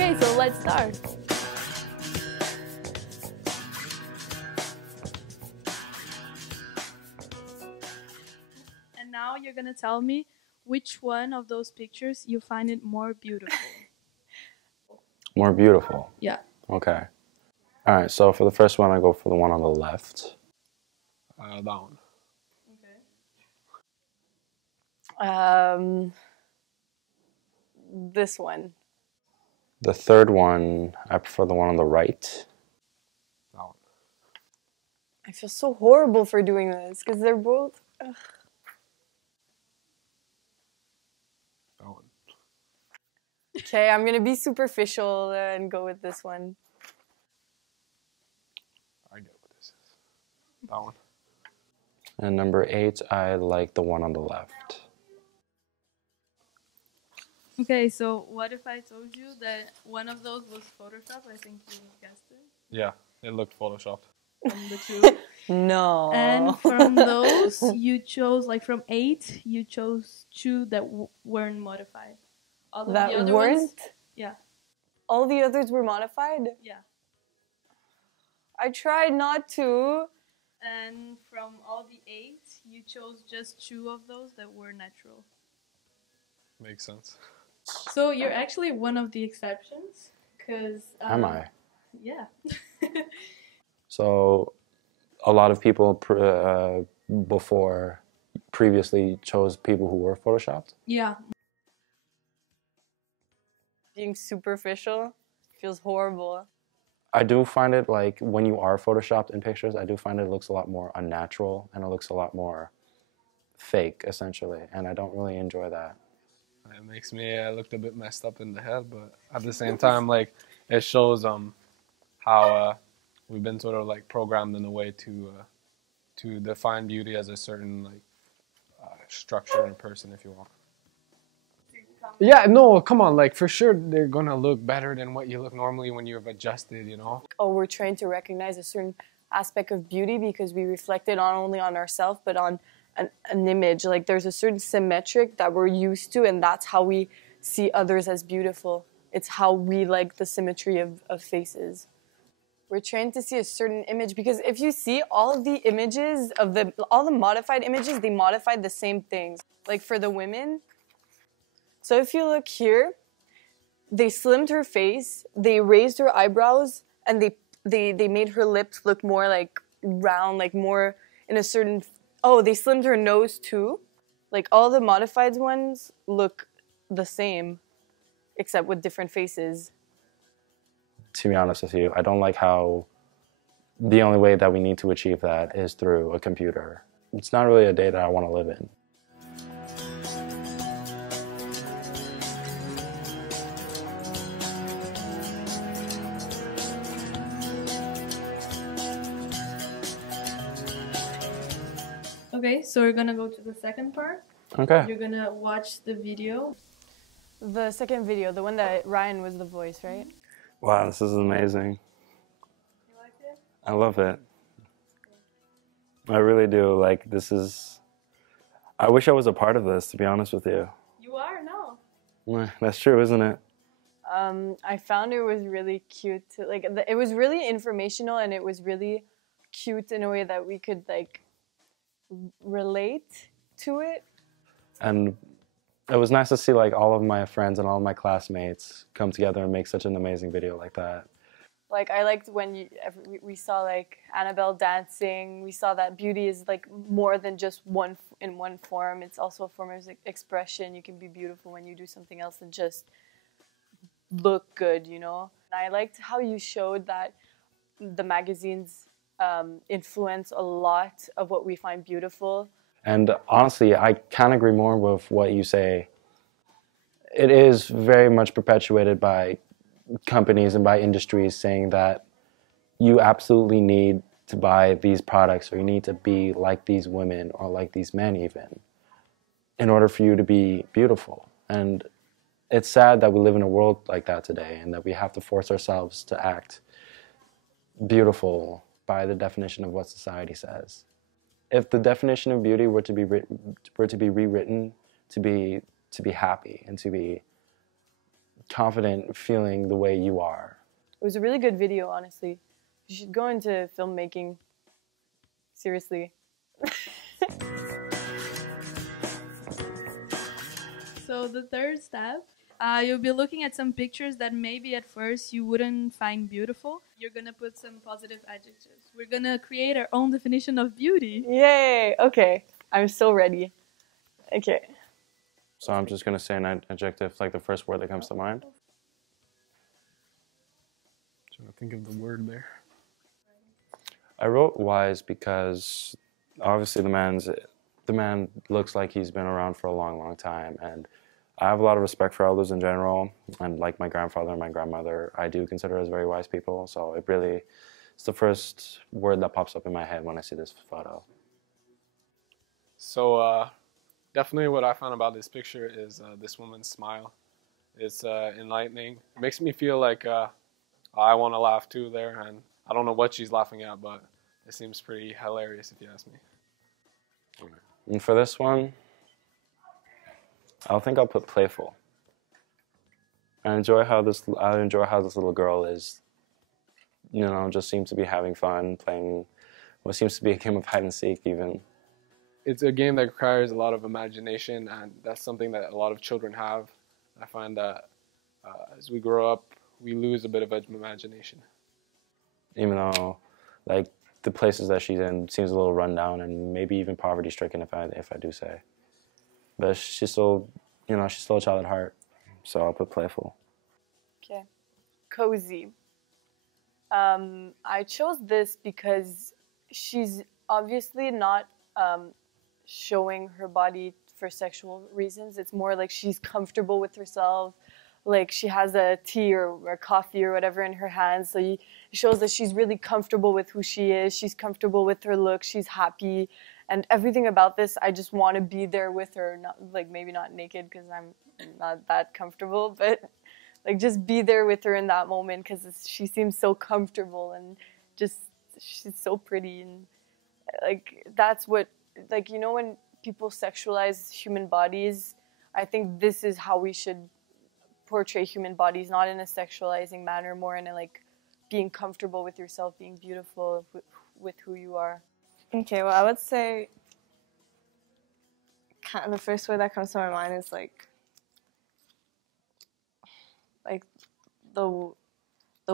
Okay, so let's start. And now you're gonna tell me which one of those pictures you find it more beautiful. More beautiful? Yeah. Okay. All right, so for the first one, I go for the one on the left. That one. Okay. This one. The third one, I prefer the one on the right. That one. I feel so horrible for doing this because they're both. Ugh. That one. Okay, I'm gonna be superficial and go with this one. I get what this is. That one. And number 8, I like the one on the left. Okay, so what if I told you that one of those was Photoshop? I think you guessed it. Yeah, it looked photoshopped. From the two. No. And from those, you chose, like from 8, you chose 2 that weren't modified. All of That the other weren't? ones, yeah. All the others were modified? Yeah. I tried not to. And from all the 8, you chose just 2 of those that were natural. Makes sense. So you're actually one of the exceptions, because... Am I? Yeah. So a lot of people previously chose people who were photoshopped? Yeah. Being superficial feels horrible. I do find it, like, when you are photoshopped in pictures, I do find it looks a lot more unnatural and it looks a lot more fake, essentially, and I don't really enjoy that. It makes me look a bit messed up in the head, but at the same time, like, it shows how we've been sort of like programmed in a way to define beauty as a certain like structure in a person, if you want. Yeah, no, come on, like for sure they're gonna look better than what you look normally when you've adjusted, you know. Oh, we're trying to recognize a certain aspect of beauty because we reflect it not only on ourselves but on an image. Like there's a certain symmetric that we're used to, and that's how we see others as beautiful. It's how we like the symmetry of faces. We're trying to see a certain image because if you see all of the images of all the modified images, they modified the same things. Like for the women. So if you look here, they slimmed her face, they raised her eyebrows, and they made her lips look more like round, like more in a certain... Oh, they slimmed her nose too. Like all the modified ones look the same, except with different faces. To be honest with you, I don't like how the only way that we need to achieve that is through a computer. It's not really a day that I want to live in. Okay, so we're gonna go to the second part. Okay. You're gonna watch the video. The second video, the one that Ryan was the voice, right? Wow, this is amazing. You like it? I love it. I really do. Like, this is... I wish I was a part of this, to be honest with you. You are now. That's true, isn't it? I found it was really cute. Like, it was really informational, and it was really cute in a way that we could, like, relate to it. And it was nice to see, like, all of my friends and all of my classmates come together and make such an amazing video like that. Like, I liked when we saw, like, Annabelle dancing. We saw that beauty is, like, more than just in one form. It's also a form of expression. You can be beautiful when you do something else than just look good, you know? And I liked how you showed that the magazines influence a lot of what we find beautiful. And honestly, I can't agree more with what you say. It is very much perpetuated by companies and by industries saying that you absolutely need to buy these products, or you need to be like these women or like these men even, in order for you to be beautiful. And it's sad that we live in a world like that today, and that we have to force ourselves to act beautiful by the definition of what society says. If the definition of beauty were to be rewritten to be happy and to confident feeling the way you are. It was a really good video, honestly. You should go into filmmaking. Seriously. So the third step, you'll be looking at some pictures that maybe at first you wouldn't find beautiful. You're gonna put some positive adjectives. We're gonna create our own definition of beauty. Yay! Okay, I'm so ready. Okay. So I'm just gonna say an adjective, like the first word that comes to mind. Trying to think of the word there. I wrote wise because obviously the man looks like he's been around for a long, long time, and I have a lot of respect for elders in general, and like my grandfather and my grandmother, I do consider as very wise people. So it's the first word that pops up in my head when I see this photo. So definitely what I found about this picture is this woman's smile. It's enlightening. It makes me feel like I want to laugh too there, and I don't know what she's laughing at, but it seems pretty hilarious if you ask me. And for this one, I think I'll put playful. I enjoy how this little girl is, just seems to be having fun, playing what seems to be a game of hide and seek even. It's a game that requires a lot of imagination, and that's something that a lot of children have. I find that as we grow up, we lose a bit of imagination. Even though, like, the places that she's in seems a little run down and maybe even poverty-stricken, if I do say. But she's still, she's still a child at heart. So I'll put playful. Okay. Cozy. I chose this because she's obviously not showing her body for sexual reasons. It's more like she's comfortable with herself. Like she has a tea or coffee or whatever in her hands. So it shows that she's really comfortable with who she is. She's comfortable with her look. She's happy. And everything about this, I just want to be there with her. Not like maybe not naked because I'm not that comfortable, but like just be there with her in that moment because she seems so comfortable and just she's so pretty. And like that's what, like, when people sexualize human bodies, I think this is how we should portray human bodies, not in a sexualizing manner, more in a like being comfortable with yourself, being beautiful with who you are. Okay, well, I would say kind of the first word that comes to my mind is like the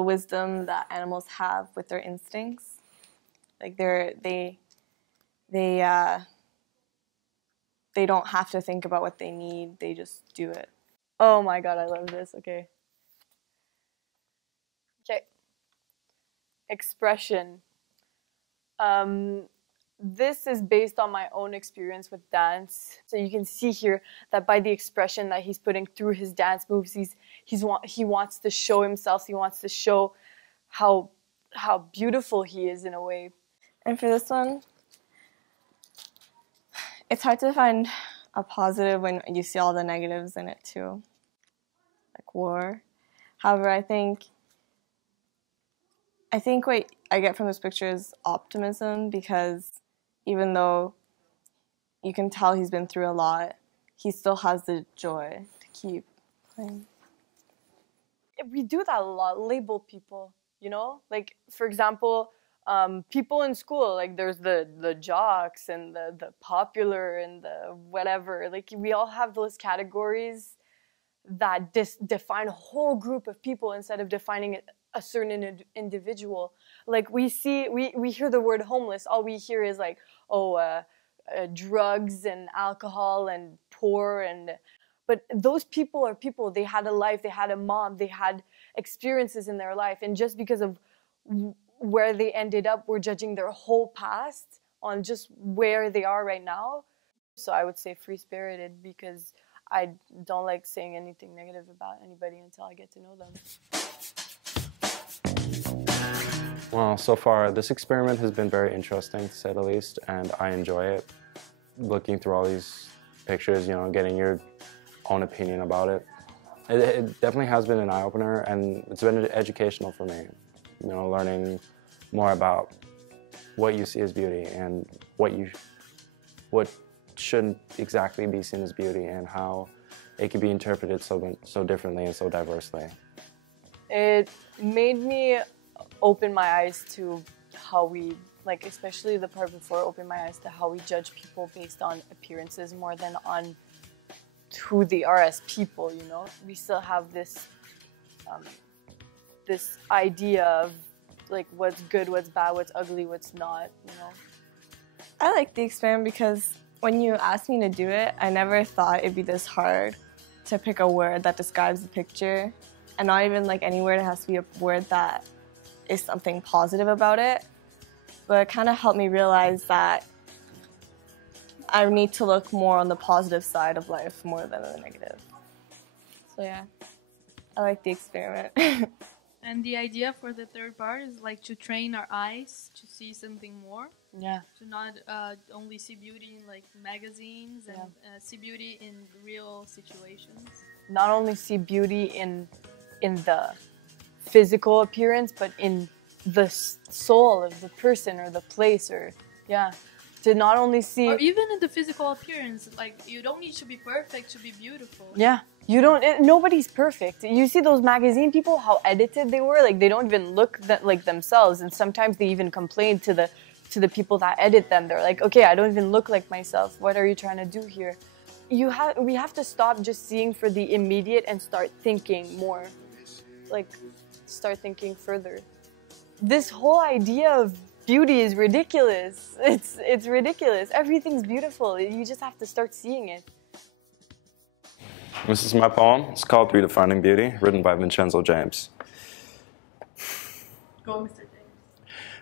wisdom that animals have with their instincts. Like they don't have to think about what they need. They just do it. Oh my god, I love this. Okay. Expression. This is based on my own experience with dance. So you can see here that by the expression that he's putting through his dance moves, he wants to show himself. He wants to show how beautiful he is in a way. And for this one, it's hard to find a positive when you see all the negatives in it too, like war. However, I think what I get from this picture is optimism, because even though you can tell he's been through a lot, he still has the joy to keep playing. We do that a lot, label people, Like, for example, people in school, like there's the jocks and the popular and the whatever. Like we all have those categories that define a whole group of people instead of defining a certain individual. Like we hear the word homeless, all we hear is like, drugs and alcohol and poor, but those people are people. They had a life, they had a mom, they had experiences in their life, and just because of where they ended up, we're judging their whole past on just where they are right now. So I would say free-spirited, because I don't like saying anything negative about anybody until I get to know them. Well, so far, this experiment has been very interesting, to say the least, and I enjoy it. Looking through all these pictures, getting your own opinion about it. It definitely has been an eye-opener, and it's been educational for me. Learning more about what you see as beauty and what shouldn't exactly be seen as beauty, and how it could be interpreted so differently and so diversely? It made me open my eyes to how we, like, especially the part before, open my eyes to how we judge people based on appearances more than on who they are as people, you know? We still have this this idea of like what's good, what's bad, what's ugly, what's not, you know? I like the experiment because when you asked me to do it, I never thought it'd be this hard to pick a word that describes the picture, and not even like any word. It has to be a word that is something positive about it. But it kind of helped me realize that I need to look more on the positive side of life more than the negative. So yeah, I like the experiment. And the idea for the third part is like to train our eyes to see something more. Yeah. To not only see beauty in like magazines and see beauty in real situations. Not only see beauty in the physical appearance, but in the soul of the person or the place, or to not only see, or even in the physical appearance. Like, you don't need to be perfect to be beautiful. You don't. Nobody's perfect. You see those magazine people, how edited they were. Like, they don't even look like themselves, and sometimes they even complain to the people that edit them. They're like, okay, I don't even look like myself. What are you trying to do here? We have to stop just seeing for the immediate and start thinking more. Like, start thinking further. This whole idea of beauty is ridiculous. It's ridiculous. Everything's beautiful. You just have to start seeing it. This is my poem. It's called Redefining Beauty, written by Vincenzo James. Go, Mr. James.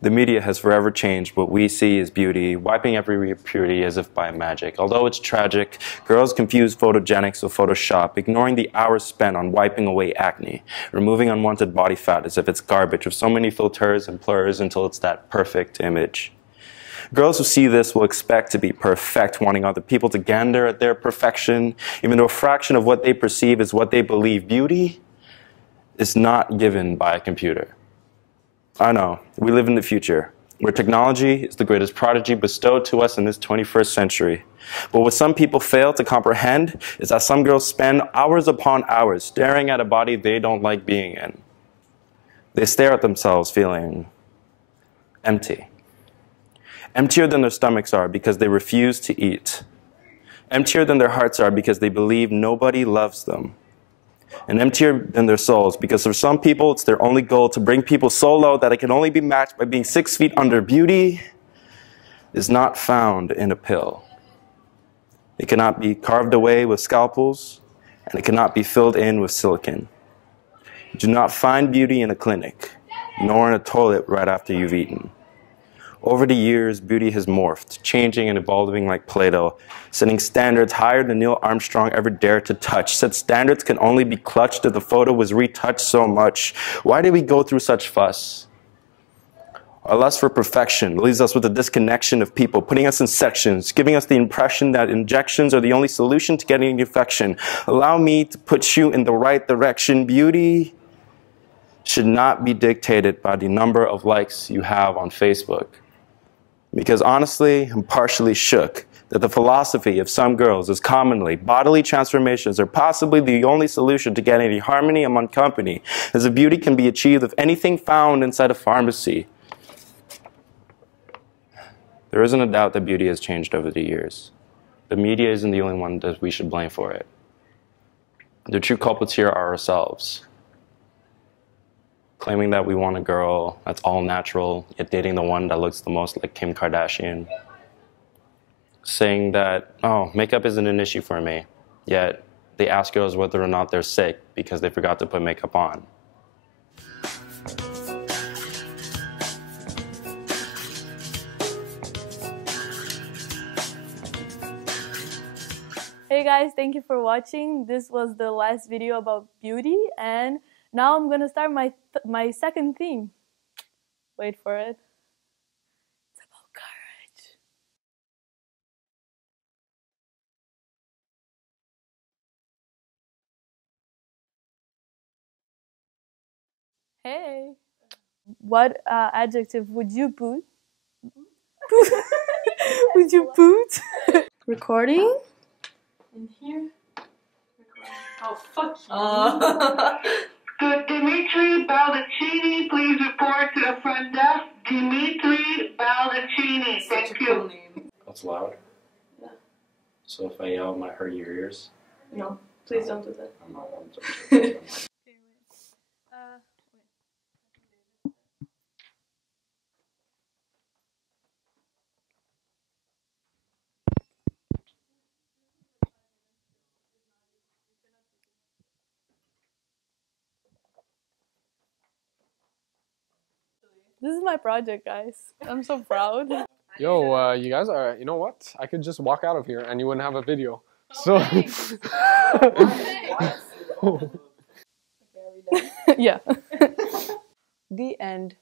The media has forever changed what we see as beauty, wiping every impurity as if by magic. Although it's tragic, girls confuse photogenics with Photoshop, ignoring the hours spent on wiping away acne, removing unwanted body fat as if it's garbage, with so many filters and blurs until it's that perfect image. Girls who see this will expect to be perfect, wanting other people to gander at their perfection, even though a fraction of what they perceive is what they believe. Beauty is not given by a computer. I know, we live in the future, where technology is the greatest prodigy bestowed to us in this 21st century. But what some people fail to comprehend is that some girls spend hours upon hours staring at a body they don't like being in. They stare at themselves feeling empty. Emptier than their stomachs are because they refuse to eat. Emptier than their hearts are because they believe nobody loves them. And emptier than their souls because for some people it's their only goal to bring people so low that it can only be matched by being 6 feet under. Beauty is not found in a pill. It cannot be carved away with scalpels, and it cannot be filled in with silicone. You do not find beauty in a clinic, nor in a toilet right after you've eaten. Over the years, beauty has morphed, changing and evolving like Play-Doh, setting standards higher than Neil Armstrong ever dared to touch. Said standards can only be clutched if the photo was retouched so much. Why did we go through such fuss? Our lust for perfection leaves us with a disconnection of people, putting us in sections, giving us the impression that injections are the only solution to getting an infection. Allow me to put you in the right direction. Beauty should not be dictated by the number of likes you have on Facebook. Because honestly, I'm partially shook that the philosophy of some girls is commonly bodily transformations are possibly the only solution to getting any harmony among company, as if beauty can be achieved with anything found inside a pharmacy. There isn't a doubt that beauty has changed over the years. The media isn't the only one that we should blame for it. The true culprits here are ourselves. Claiming that we want a girl that's all natural, yet dating the one that looks the most like Kim Kardashian. Saying that, oh, makeup isn't an issue for me, yet they ask girls whether or not they're sick because they forgot to put makeup on. Hey guys, thank you for watching. This was the last video about beauty, and now I'm gonna start my second theme. Wait for it. It's about courage. Hey. What adjective would you put? Would you put? Recording? In here. Recording. Oh, fuck you. Could Dimitri Baldacchini please report to the front desk? Dimitri Baldacchini. Thank you. That's loud. Yeah. So if I yell, it might hurt your ears. No, please don't do that. I'm not. This is my project, guys. I'm so proud. Yo, you guys are, you know what? I could just walk out of here and you wouldn't have a video. So. Yeah. The end.